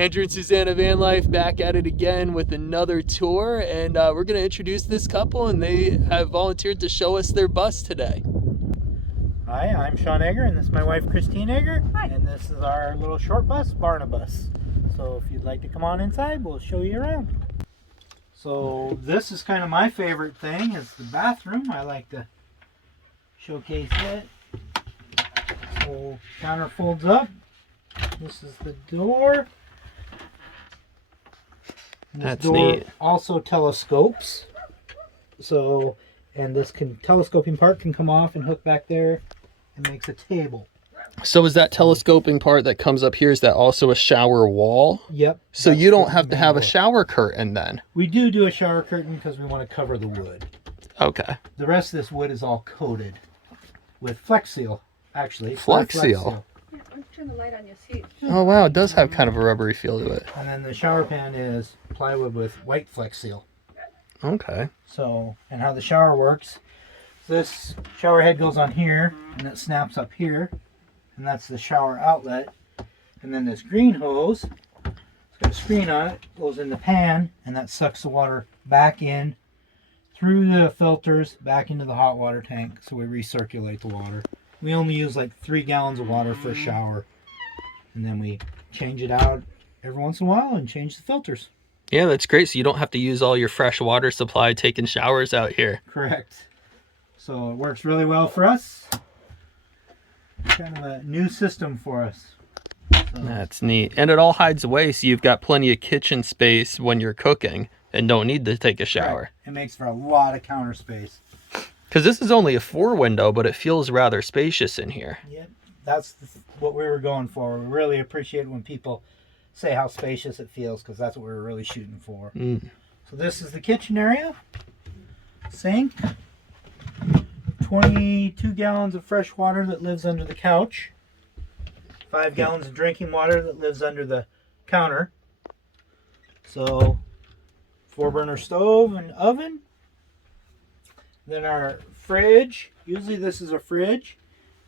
Andrew and Susanna Van Life back at it again with another tour, and we're going to introduce this couple, and they have volunteered to show us their bus today. Hi, I'm Sean Egger, and this is my wife Christine Egger. Hi. And this is our little short bus, Barnabas. So if you'd like to come on inside, we'll show you around. So this is kind of my favorite thing, is the bathroom. I like to showcase it. So counter folds up. This is the door. And this That's door neat. also telescopes. So, and this telescoping part can come off and hook back there and makes a table. So is that telescoping part that comes up here, is that also a shower wall? Yep. So you don't have to have a shower curtain then? We do a shower curtain because we want to cover the wood. Okay. The rest of this wood is all coated with Flex Seal, actually. Flex Seal? Yeah, turn the light on your seat. Oh wow, it does have kind of a rubbery feel to it. And then the shower pan is plywood with white Flex Seal. Okay. So, and how the shower works, this shower head goes on here and it snaps up here, and that's the shower outlet. And then this green hose, it's got a screen on it, goes in the pan, and that sucks the water back in through the filters back into the hot water tank, so we recirculate the water. We only use like 3 gallons of water for a shower, and then we change it out every once in a while and change the filters. Yeah, that's great. So you don't have to use all your fresh water supply taking showers out here. Correct. So it works really well for us. Kind of a new system for us. So, That's neat. And it all hides away, so you've got plenty of kitchen space when you're cooking and don't need to take a shower. right. It makes for a lot of counter space. Because this is only a 4-window, but it feels rather spacious in here. Yep, that's what we were going for. We really appreciate when people say how spacious it feels, because that's what we were really shooting for. So this is the kitchen area. Sink. 22 gallons of fresh water that lives under the couch. 5 gallons of drinking water that lives under the counter. So 4-burner stove and oven. Then our fridge. Usually this is a fridge.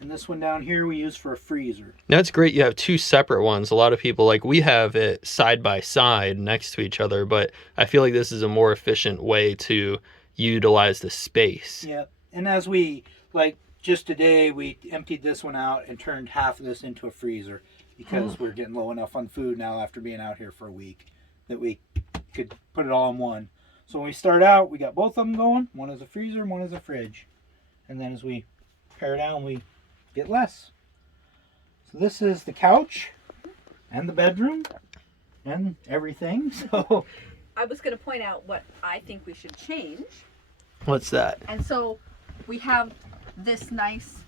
And this one down here we use for a freezer. That's great. You have 2 separate ones. A lot of people, like, we have it side by side next to each other, but I feel like this is a more efficient way to utilize the space. Yep. And as we, like just today, we emptied this one out and turned half of this into a freezer, because we're getting low enough on food now after being out here for a week that we could put it all in one. So when we start out, we got both of them going. One is a freezer and one is a fridge. And then as we pare down, we get less. So this is the couch and the bedroom and everything. So I was going to point out what I think we should change. What's that? And so we have this nice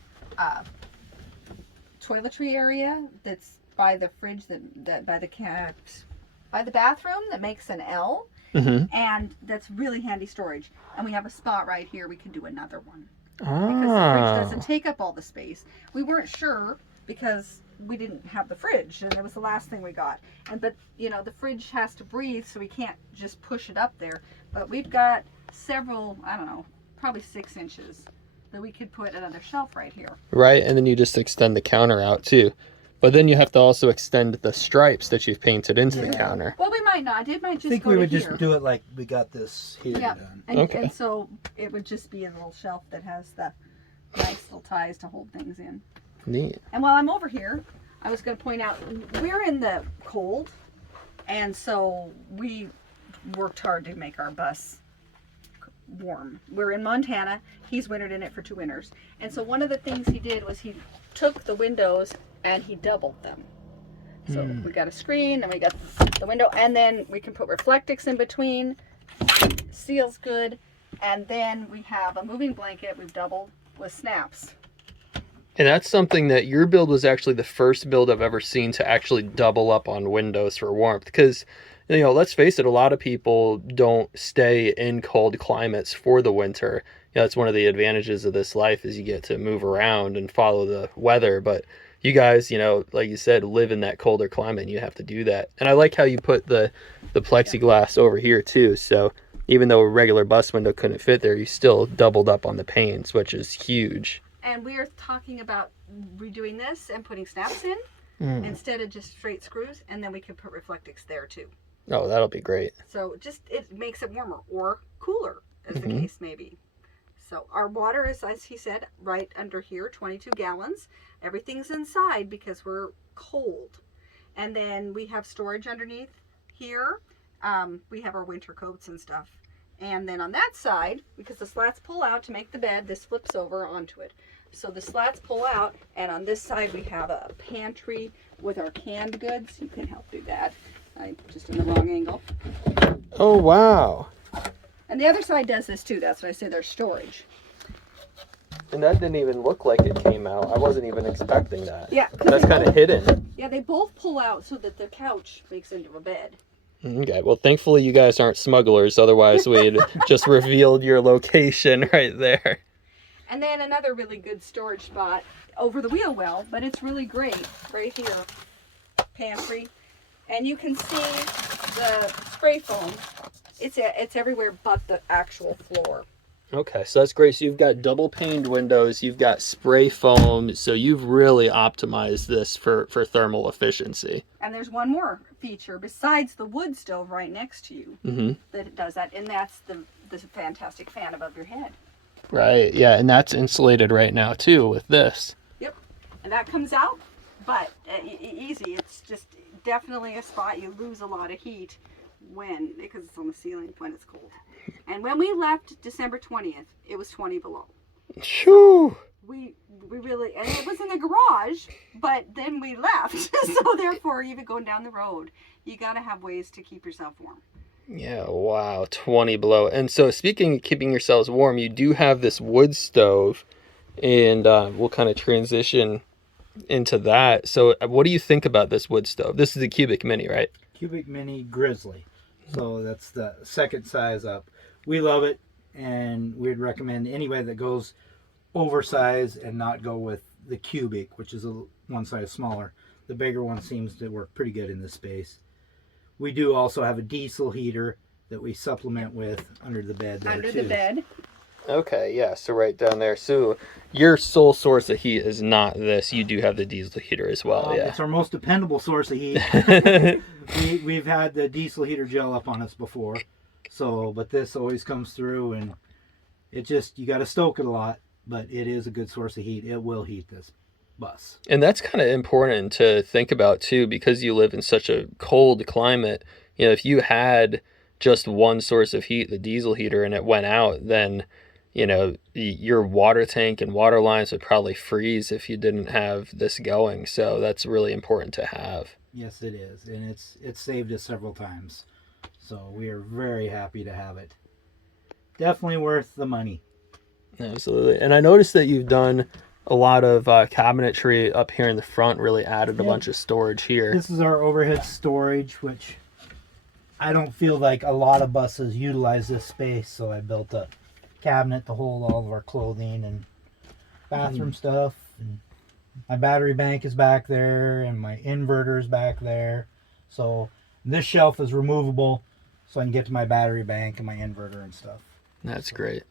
toiletry area that's by the fridge, that by the bathroom, that makes an L. And that's really handy storage. And we have a spot right here. We can do another one. Because the fridge doesn't take up all the space. We weren't sure because we didn't have the fridge, and it was the last thing we got. But you know, the fridge has to breathe, so we can't just push it up there. But we've got several, I don't know, probably 6 inches that we could put another shelf right here. Right, and then you just extend the counter out too. But then you have to also extend the stripes that you've painted into the counter. Well, we might not. It might just I think go we to would here. just do it like we got this here Yeah, done. and so it would just be a little shelf that has the nice little ties to hold things in. Neat. And while I'm over here, I was going to point out, we're in the cold, and so we worked hard to make our bus warm. We're in Montana. He's wintered in it for 2 winters. And so one of the things he did was he took the windows and he doubled them. So we got a screen, and we got the window, and then we can put Reflectix in between. Seals good. And then we have a moving blanket we've doubled with snaps. And that's something that your build was actually the first build I've ever seen to actually double up on windows for warmth. Because, you know, let's face it, a lot of people don't stay in cold climates for the winter. You know, that's one of the advantages of this life, is you get to move around and follow the weather. But you guys, you know, like you said, live in that colder climate, and you have to do that. And I like how you put the plexiglass over here too. So even though a regular bus window couldn't fit there, you still doubled up on the panes, which is huge. And we are talking about redoing this and putting snaps in. instead of just straight screws, and then we can put Reflectix there too. Oh, that'll be great. So just, it makes it warmer or cooler, as the case may be. So our water is, as he said, right under here, 22 gallons. Everything's inside because we're cold. And then we have storage underneath here. We have our winter coats and stuff. And then on that side, because the slats pull out to make the bed, this flips over onto it. So the slats pull out, and on this side we have a pantry with our canned goods. You can help do that. I'm just in the wrong angle. Oh, wow. And the other side does this too. That's what I say, there's storage. And that didn't even look like it came out. I wasn't even expecting that. Yeah. That's kind of hidden. Yeah, they both pull out so that the couch makes into a bed. Okay, well, thankfully you guys aren't smugglers. Otherwise, we'd just revealed your location right there. And then another really good storage spot over the wheel well, but it's really great right here. Pantry. And you can see the spray foam. It's everywhere but the actual floor. Okay, so that's great. So you've got double paned windows, you've got spray foam, so you've really optimized this for thermal efficiency. And there's one more feature besides the wood stove right next to you that it does that, and that's the fantastic fan above your head. Right, yeah, and that's insulated right now too with this. Yep, and that comes out, but easy. It's just definitely a spot you lose a lot of heat because it's on the ceiling when it's cold. And when we left December 20th, it was 20 below. Shoo! We really, and it was in the garage, but then we left. So therefore, even going down the road, you got to have ways to keep yourself warm. Yeah, wow, 20 below. And so speaking of keeping yourselves warm, you do have this wood stove, and we'll kind of transition into that. So what do you think about this wood stove? This is a Cubic Mini, right? Cubic Mini Grizzly. So that's the second size up. We love it, and we'd recommend anybody that goes oversized and not go with the Cubic, which is one size smaller. The bigger one seems to work pretty good in this space. We do also have a diesel heater that we supplement with under the bed there Under too. the bed. Okay, yeah, so right down there. So your sole source of heat is not this. You do have the diesel heater as well, yeah. It's our most dependable source of heat. We've had the diesel heater gel up on us before. So, but this always comes through, and it just, you got to stoke it a lot, but it is a good source of heat. It will heat this bus. And that's kind of important to think about too, because you live in such a cold climate. You know, if you had just one source of heat, the diesel heater, and it went out, then, you know, your water tank and water lines would probably freeze if you didn't have this going. So that's really important to have. Yes, it is. And it's saved us several times. So we are very happy to have it. Definitely worth the money. Absolutely. And I noticed that you've done a lot of cabinetry up here in the front, really added a bunch of storage here. This is our overhead storage, which I don't feel like a lot of buses utilize this space. So I built a cabinet to hold all of our clothing and bathroom stuff. And my battery bank is back there, and my inverter is back there. So this shelf is removable, so I can get to my battery bank and my inverter and stuff. That's great.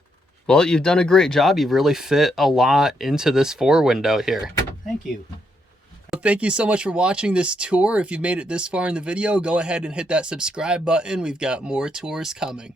Well, you've done a great job. You've really fit a lot into this 4-window here. Thank you. Well, thank you so much for watching this tour. If you've made it this far in the video, go ahead and hit that subscribe button. We've got more tours coming.